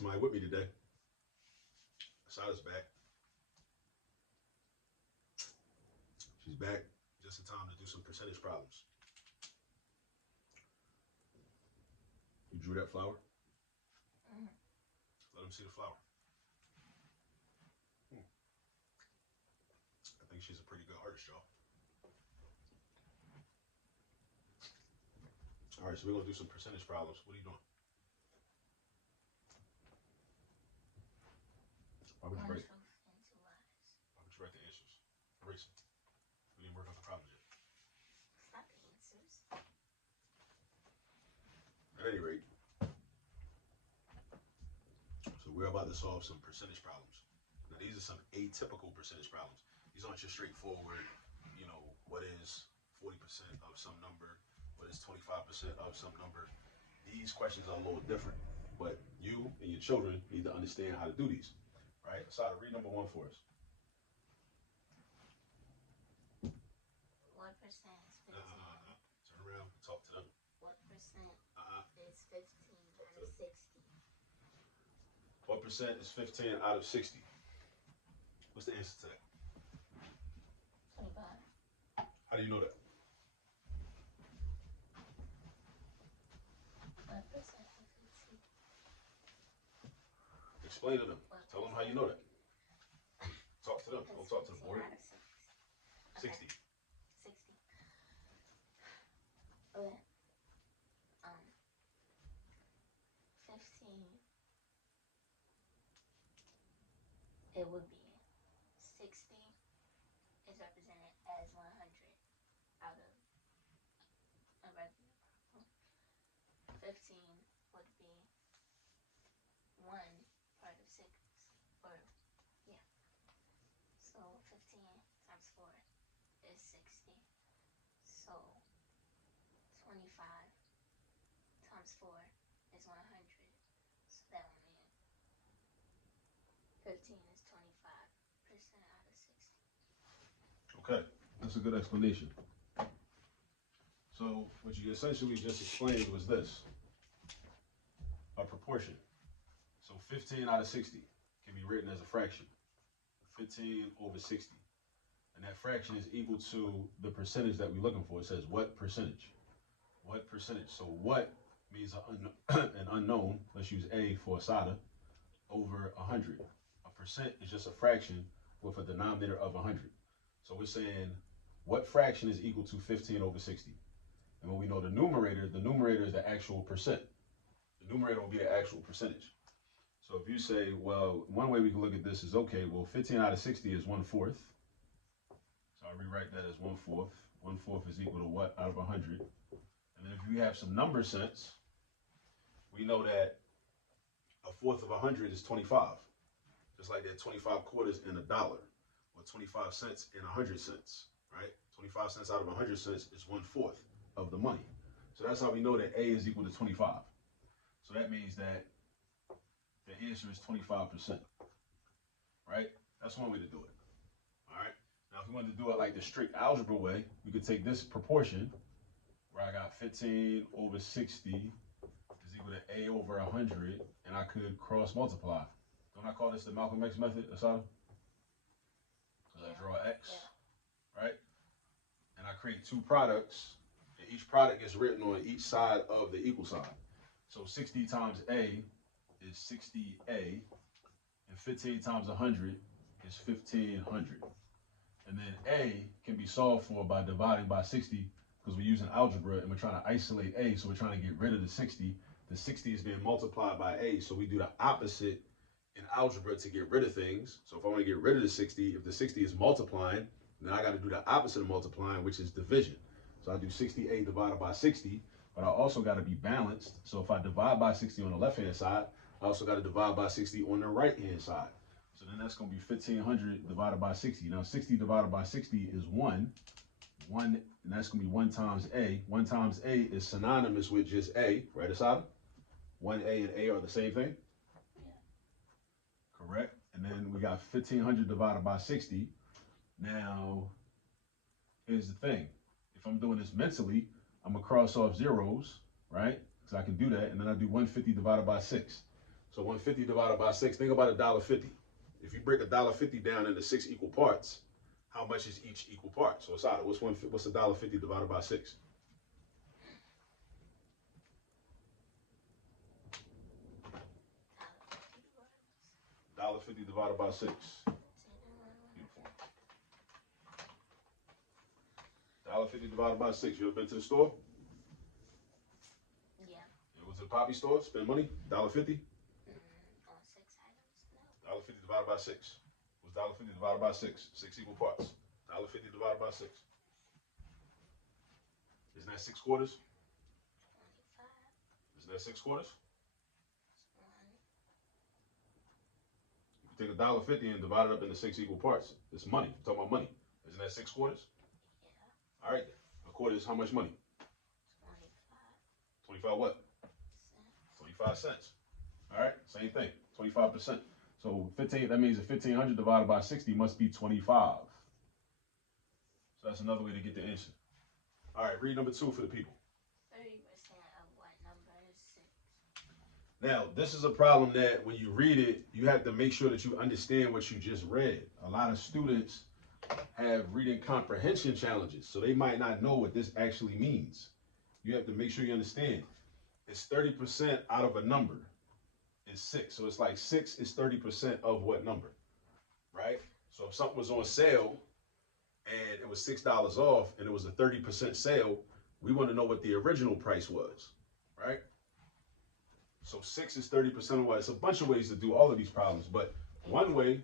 somebody with me today. Asata's back. She's back just in time to do some percentage problems. You drew that flower? Let them see the flower. I think she's a pretty good artist, y'all. All right, so we're going to do some percentage problems. What are you doing? Why would you write? Why would you write the answers? Erase them. We didn't work on the problem yet. It's not the answers. At any rate, so we're about to solve some percentage problems. Now, these are some atypical percentage problems. These aren't just straightforward, you know, what is 40% of some number? What is 25% of some number? These questions are a little different, but you and your children need to understand how to do these. Right? Asata, read number 1 for us. What percent is 15? Turn around and talk to them. What percent is 15 out of 60? What percent is 15 out of 60? What's the answer to that? 25. How do you know that? What percent is 15? Explain to them. Tell them how you know that. Talk to them. Don't talk to the board. 60. 60. Okay. 15. It would be 60 is represented as 100 out of a regular problem. 15 would be 1 part of 6, or yeah. So 15 times 4 is 60. So 25 times 4 is 100. So that would mean 15 is 25% out of 60. Okay, that's a good explanation. So what you essentially just explained was this: a proportion. So 15 out of 60 can be written as a fraction. 15 over 60. And that fraction is equal to the percentage that we're looking for. It says what percentage? What percentage? So what means an unknown. Let's use A for Asata. Over 100. A percent is just a fraction with a denominator of 100. So we're saying what fraction is equal to 15 over 60? And when we know the numerator is the actual percent. The numerator will be the actual percentage. So if you say, well, one way we can look at this is, okay, well, 15 out of 60 is 1/4. So I'll rewrite that as 1/4. 1/4 is equal to what out of 100? And then if you have some number sense, we know that 1/4 of 100 is 25. Just like that 25 quarters in $1, or 25 cents in 100 cents, right? 25 cents out of 100 cents is 1/4 of the money. So that's how we know that A is equal to 25. So that means that the answer is 25%, right? That's one way to do it, all right? Now, if we wanted to do it like the strict algebra way, we could take this proportion, where I got 15 over 60 is equal to A over 100, and I could cross multiply. Don't I call this the Malcolm X method, Asata? Because I draw X, right? And I create two products, and each product is written on each side of the equal sign. So 60 times A is 60A, and 15 times 100 is 1500. And then A can be solved for by dividing by 60, because we're using algebra and we're trying to isolate A, so we're trying to get rid of the 60. The 60 is being multiplied by A, so we do the opposite in algebra to get rid of things. So if I want to get rid of the 60, if the 60 is multiplying, then I got to do the opposite of multiplying, which is division. So I do 60A divided by 60, but I also got to be balanced. So if I divide by 60 on the left-hand side, I also got to divide by 60 on the right-hand side. So then that's going to be 1500 divided by 60. Now 60 divided by 60 is 1, and that's going to be 1 times A. 1 times A is synonymous with just A, right, Asada? 1A and A are the same thing? Yeah. Correct. And then we got 1500 divided by 60. Now, here's the thing. If I'm doing this mentally, I'm going to cross off zeros, right? Because I can do that. And then I do 150 divided by 6. So 150 divided by 6, think about $1.50. If you break $1.50 down into 6 equal parts, how much is each equal part? So Assata, what's $1.50 divided by 6? $1.50 divided by 6. Beautiful. $1.50 divided by 6. You ever been to the store? Yeah. You went to the Poppy store, spend money? $1.50? On 6 items? No. $1.50 divided by 6. What's $1.50 divided by 6? 6 equal parts. $1.50 divided by 6. Isn't that 6 quarters? 25. Isn't that 6 quarters? 1. You take $1.50 and divide it up into 6 equal parts. It's money. We're talking about money. Isn't that 6 quarters? Yeah. All right. A quarter is how much money? 25. 25 what? Cents. 25 cents. All right. Same thing. 25%. So 15. That means that 1,500 divided by 60 must be 25. So that's another way to get the answer. All right. Read number 2 for the people. 30% of what number is 6? Now, this is a problem that when you read it, you have to make sure that you understand what you just read. A lot of students have reading comprehension challenges, so they might not know what this actually means. You have to make sure you understand. It's 30% out of a number is 6. So it's like 6 is 30% of what number, right? So if something was on sale and it was $6 off and it was a 30% sale, we want to know what the original price was, right? So 6 is 30% of what? It's a bunch of ways to do all of these problems, but one way,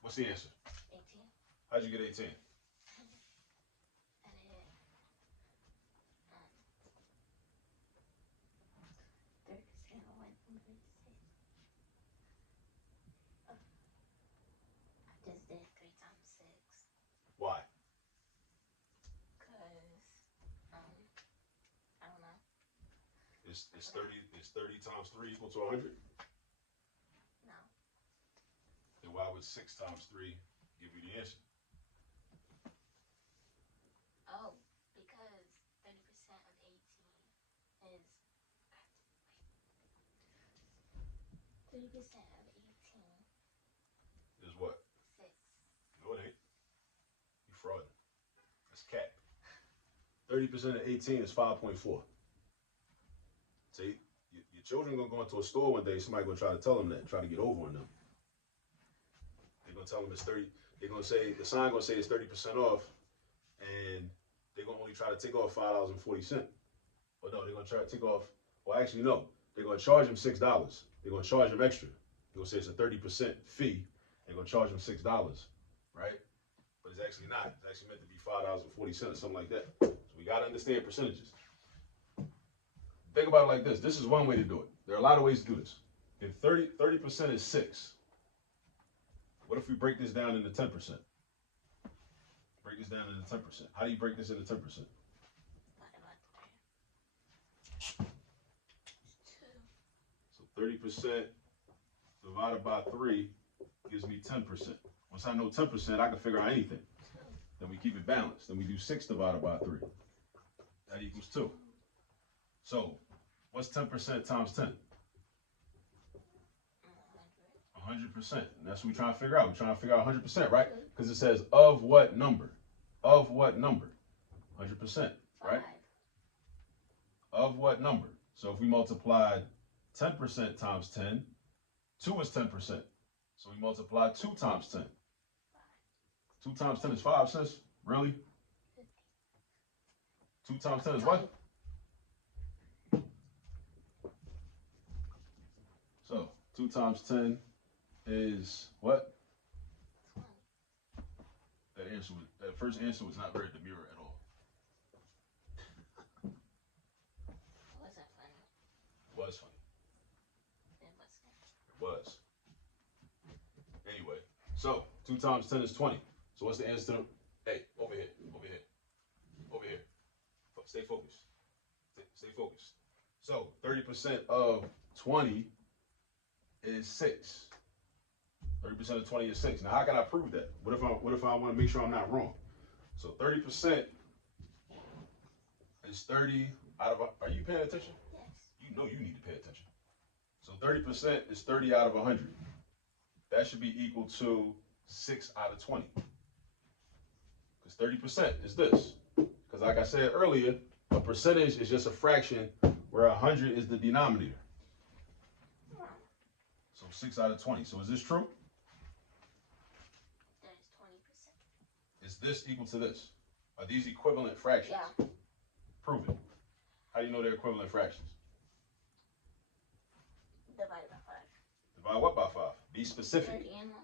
what's the answer? 18. How'd you get 18? And it, 30% of what number is 6? I just did 3 times 6. Why? Because, I don't know. Is 30 times 3 equal to 100? No. Then why would 6 times 3 give you the answer? Oh, because 30% of 18 is, 30% of 18 Is what? 6. No, it ain't. You fraud. That's cap. 30% of 18 is 5.4. See, your children gonna go into a store one day. Somebody gonna try to tell them that, try to get over on them. They're gonna tell them it's 30. They're gonna say the sign gonna say it's 30% off, and they're gonna only try to take off $5.40. But no, they're gonna try to take off. Well, actually, no. They're gonna charge them $6. They're gonna charge them extra. They're gonna say it's a 30% fee. They're gonna charge them $6, right? But it's actually not. It's actually meant to be $5.40 or something like that. So we gotta understand percentages. Think about it like this. This is one way to do it. There are a lot of ways to do this. If 30% is 6, what if we break this down into 10%? Break this down into 10%. How do you break this into 10%? Divided by 3. 2. So 30% divided by 3 gives me 10%. Once I know 10%, I can figure out anything. 2. Then we keep it balanced. Then we do 6 divided by 3. That equals 2. So what's 10% times 10? 100%. And that's what we're trying to figure out. We're trying to figure out 100%, right? Because it says of what number? Of what number? 100%, right? 5. Of what number? So if we multiplied 10% times 10, 2 is 10%. So we multiply 2 times 10. 2 times 10 is 5, sis? Really? 2 times 10 is what? So 2 times 10 is what? 20. That first answer was not very demure at all. Wasn't funny. It was funny. It wasn't. It was. Anyway, so 2 times 10 is 20. So what's the answer to them? Hey, over here, over here, over here. Stay focused. Stay focused. So 30% of 20 is 6. 30% of 20 is 6. Now, how can I prove that? What if I want to make sure I'm not wrong? So 30% is 30 out of. Are you paying attention? Yes. You know you need to pay attention. So 30% is 30 out of 100. That should be equal to 6 out of 20. Because 30% is this. Because like I said earlier, a percentage is just a fraction where 100 is the denominator. So 6 out of 20. So is this true? That is 20%. Is this equal to this? Are these equivalent fractions? Yeah. Prove it. How do you know they're equivalent fractions? Divided by 5. Divide what by 5? Be specific. 30 and 100.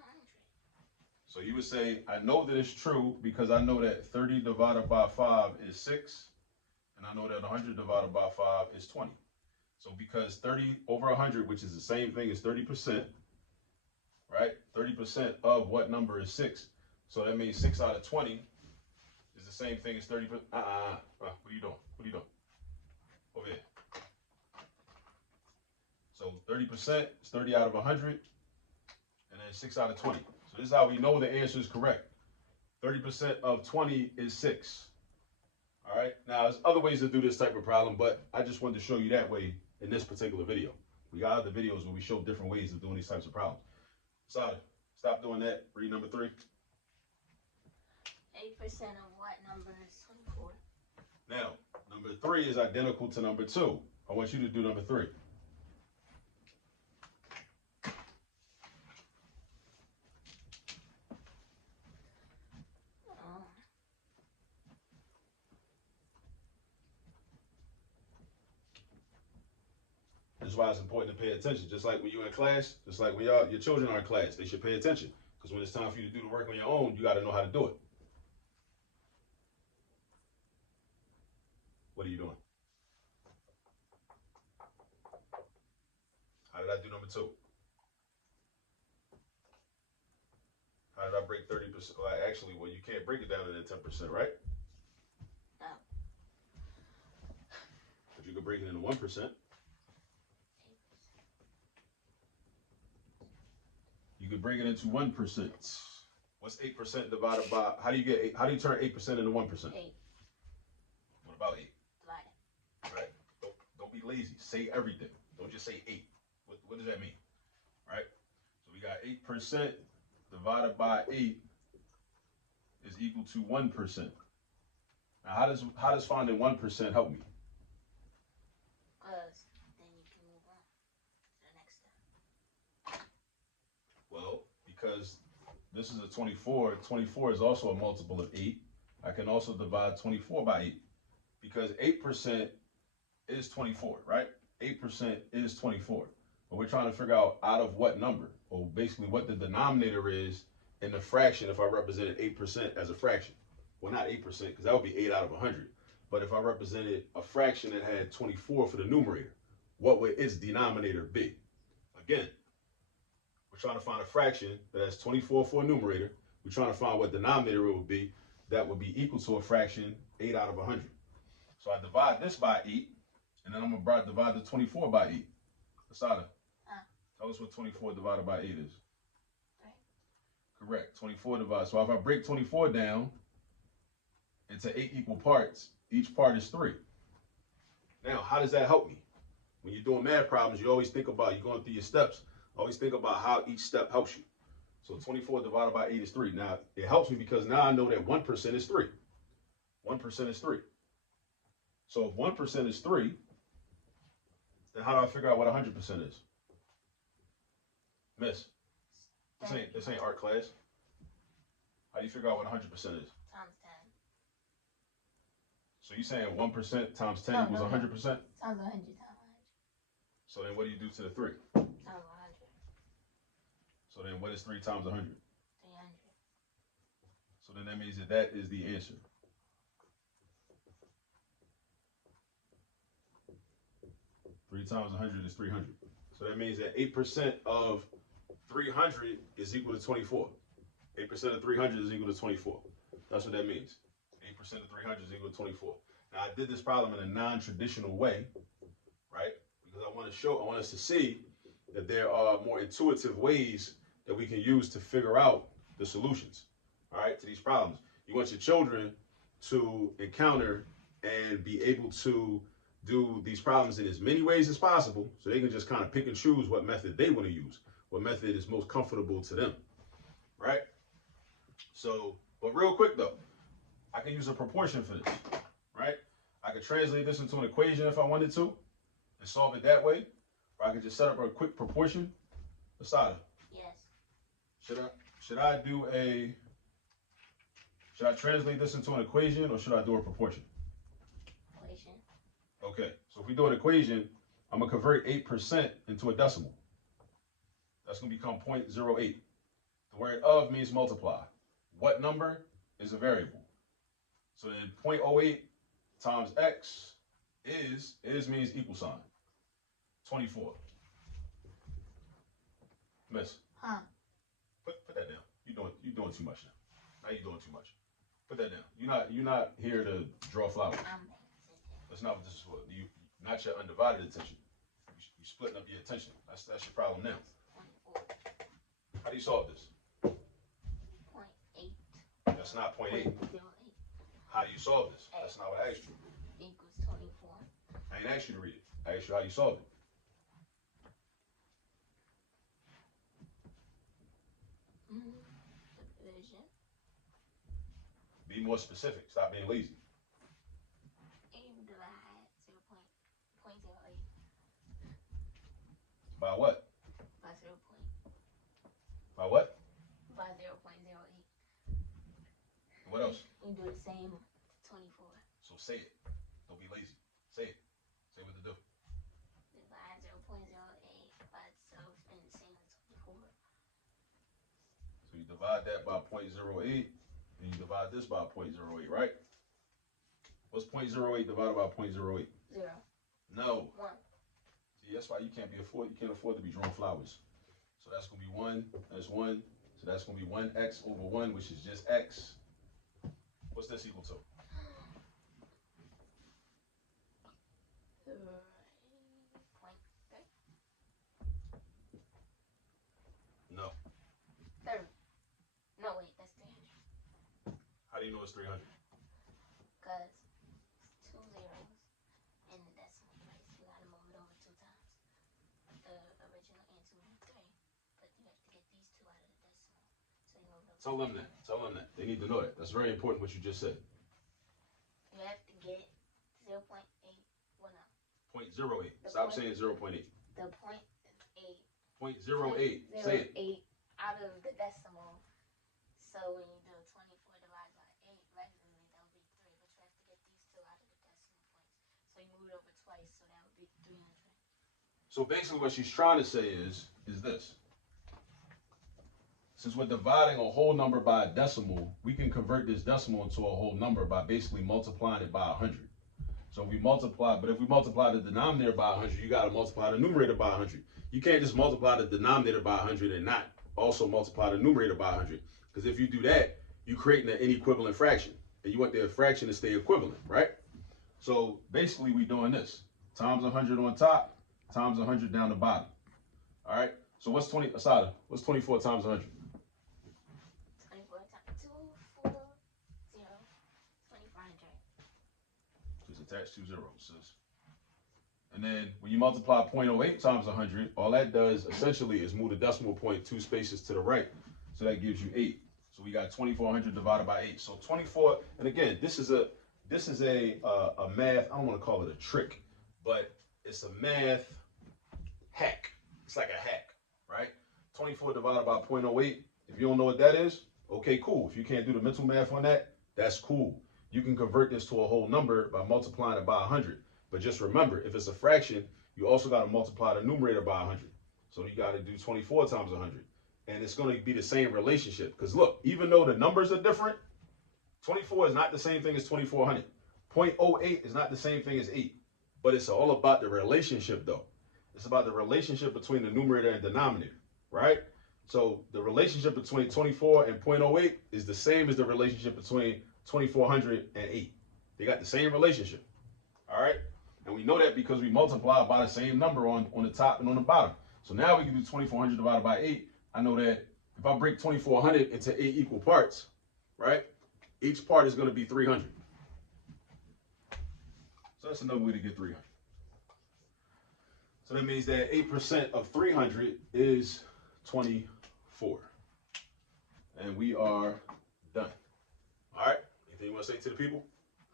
So you would say, I know that it's true because I know that 30 divided by 5 is 6. And I know that 100 divided by 5 is 20. So because 30 over 100, which is the same thing as 30%, right? 30% of what number is 6? So that means 6 out of 20 is the same thing as 30%. What are you doing? What are you doing? Over here. So 30% is 30 out of 100, and then 6 out of 20. So this is how we know the answer is correct. 30% of 20 is 6. All right. Now, there's other ways to do this type of problem, but I just wanted to show you that way in this particular video. We got other videos where we show different ways of doing these types of problems. Asata, stop doing that. Read number 3. 8% of what number is 24? Now, number 3 is identical to number 2. I want you to do number 3. This is why it's important to pay attention. Just like when you're in class, just like when your children are in class, they should pay attention. Because when it's time for you to do the work on your own, you got to know how to do it. What are you doing? How did I do number 2? How did I break 30%? Well, actually, well, you can't break it down into 10%, right? No. But you could break it into 1%. You could break it into 1%. What's 8% divided by? How do you get 8? How do you turn 8% into 1%? 8. What about 8? Divided. Right. Don't be lazy. Say everything. Don't just say 8. What does that mean? Right. So we got 8% divided by 8 is equal to 1%. Now, how does finding 1% help me? Because then you can move on to the next step. Well, because this is a 24. 24 is also a multiple of 8. I can also divide 24 by 8 because 8% is 24, right? 8% is 24. But we're trying to figure out of what number, or basically what the denominator is in the fraction if I represented 8% as a fraction. Well, not 8%, because that would be 8 out of 100. But if I represented a fraction that had 24 for the numerator, what would its denominator be? Again, we're trying to find a fraction that has 24 for a numerator. We're trying to find what denominator it would be that would be equal to a fraction 8 out of 100. So I divide this by 8, and then I'm going to divide the 24 by 8. Asata, tell us what 24 divided by 8 is. 3. Correct. 24 divided. So if I break 24 down into 8 equal parts, each part is 3. Now, how does that help me? When you're doing math problems, you always think about, you're going through your steps, always think about how each step helps you. So 24 divided by 8 is 3. Now, it helps me because now I know that 1% is 3. 1% is 3. So if 1% is 3, then how do I figure out what 100% is? Miss, this ain't art class. How do you figure out what 100% is? Times 10. So you're saying 1% times 10 equals 100%? Times 100 times 100. So then what do you do to the 3? Times 100. So then what is 3 times 100? 300. So then that means that is the answer. Three times 100 is 300. So that means that 8% of 300 is equal to 24. 8% of 300 is equal to 24. That's what that means. 8% of 300 is equal to 24. Now I did this problem in a non-traditional way, right? Because I want us to see that there are more intuitive ways that we can use to figure out the solutions, all right, to these problems. You want your children to encounter and be able to do these problems in as many ways as possible so they can just kind of pick and choose what method they want to use, what method is most comfortable to them, right? So, but real quick though, I can use a proportion for this, right? I could translate this into an equation if I wanted to and solve it that way, or I could just set up a quick proportion. Assata, Yes. should I translate this into an equation or should I do a proportion? Equation. Okay, so if we do an equation, I'm gonna convert 8% into a decimal. That's gonna become 0.08. The word of means multiply. What number is a variable? So then 0.08 times x is means equal sign. 24. Miss. Huh. Put that down. You doing too much now. Now you're doing too much. Put that down. You're not here to draw flowers. I'm That's not what this is for. Not your undivided attention. You splitting up your attention. That's your problem now. 24. How do you solve this? 0.8. That's not 0.8. 0.08 How do you solve this? That's not what I asked you. equals 24. I ain't asked you to read it. I asked you how you solve it. Division. Be more specific. Stop being lazy. Divide 0.08 By what? by 0. By what? By 0.08. What else? You do the same to 24. So say it. Don't be lazy. Say it. Say what to do. Divide 0.08 by itself and the same as 24. So you divide that by 0.08 and you divide this by 0.08, right? What's 0.08 divided by 0.08? 0. No. 1. See, that's why you can't afford to be drawing flowers. So that's gonna be 1. That's 1. So that's gonna be 1x over 1, which is just x. What's this equal to? 3.3. No. 30. No, wait, that's 300. How do you know it's 300? Because it's 2 zeros in the decimal place. You gotta move it over 2 times. The original answer would be 3. But you have to get these 2 out of the decimal. So you move it over. Tell them that. Tell them that. They need to know that. That's very important what you just said. You have to get 0.8. Well, no. 0.08. Stop saying 0.8. The point is 8. 0.08. Say it. 8 out of the decimal. So when you do 24 divided by 8, regularly that would be 3. But you have to get these 2 out of the decimal points. So you move it over twice, so that would be 300. So basically what she's trying to say is this. Since we're dividing a whole number by a decimal, we can convert this decimal into a whole number by basically multiplying it by 100. So if we multiply the denominator by 100, you got to multiply the numerator by 100. You can't just multiply the denominator by 100 and not also multiply the numerator by 100. Because if you do that, you're creating an inequivalent fraction. And you want the fraction to stay equivalent, right? So basically we're doing this. Times 100 on top, times 100 down the bottom. All right? So what's 24 times 100? 24 times 240. 2500. Just attach 2 zeros, sis. And then when you multiply 0.08 times 100, all that does essentially is move the decimal point 2 spaces to the right. So that gives you 8. So we got 2400 divided by 8. So 24, and again, this is a math, I don't want to call it a trick, but it's a math hack. It's like a hack, right? 24 divided by 0.08. If you don't know what that is, okay, cool. If you can't do the mental math on that, that's cool. You can convert this to a whole number by multiplying it by 100. But just remember, if it's a fraction, you also got to multiply the numerator by 100. So you got to do 24 times 100. And it's going to be the same relationship. Because look, even though the numbers are different, 24 is not the same thing as 2400. 0.08 is not the same thing as 8. But it's all about the relationship, though. It's about the relationship between the numerator and denominator, right? So the relationship between 24 and 0.08 is the same as the relationship between 2400 and 8. They got the same relationship, all right? And we know that because we multiply by the same number on the top and on the bottom. So now we can do 2400 divided by 8. I know that if I break 2400 into 8 equal parts, right, each part is going to be 300. So that's another way to get 300. So that means that 8% of 300 is 24. And we are done. All right. Anything you want to say to the people?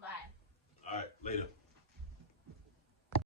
Bye. All right. Later.